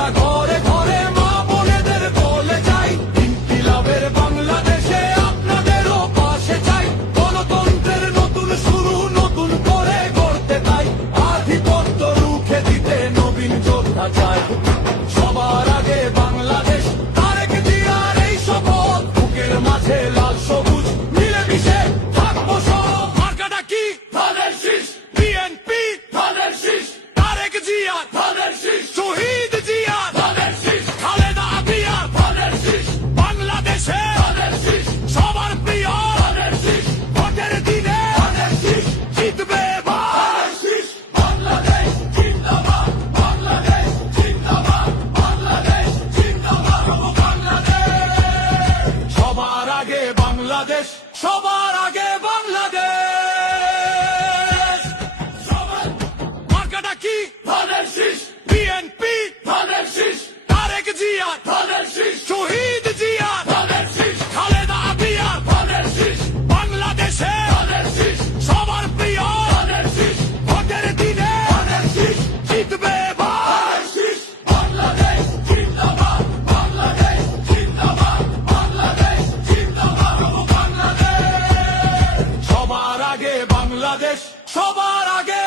স্বাধীনতা ঘরে ঘরে মা বোনেদের বলে যাই, ইনকিলাবের বাংলাদেশে আপনাদেরও পাশে চাই। গণতন্ত্রের নতুন শুরু নতুন করে গড়তে তাই, আধিপত্য রুখে দিতে নবীন যোদ্ধা চাই। সবার আগে বাংলাদেশ, তারেক জিয়ার এই শপথ, বুকের মাঝে লাল সবুজ মিলেমিশে থাকবো সব। মার্কাটা কি? ধানের শীষ। বিএনপি ধানের শীষ। তারেক জিয়া ধানের শীষ। শহীদ জিয়া ধানের শীষ। খালেদা জিয়া ধানের শীষ। বাংলাদেশে ধানের শীষ। সবার প্রিয় ধানের শীষ। ভোটের দিনে ধানের শীষ। জিতবে ধানের শীষ। বাংলাদেশ জিন্দাবাদ, বাংলাদেশ জিন্দাবাদ, বাংলাদেশ জিন্দাবাদ, বাংলাদেশ। সবার আগে বাংলাদেশ, সবার আগে বাংলাদেশ। মার্কাটা কি? ধানের শীষ। বিএনপি ধানের শীষ। তারেক জিয়া ধানের শীষ। শহীদ জিয়া ধানের শীষ। খালেদা জিয়া ধানের শীষ। বাংলাদেশে ধানের শীষ। সবার প্রিয় ধানের শীষ। ভোটের দিনে ধানের শীষ। জিতবে ধানের শীষ। বাংলাদেশ জিন্দাবাদ, বাংলাদেশ জিন্দাবাদ, বাংলাদেশ জিন্দাবাদ, বাংলাদেশ। সবার আগে বাংলাদেশ, সবার আগে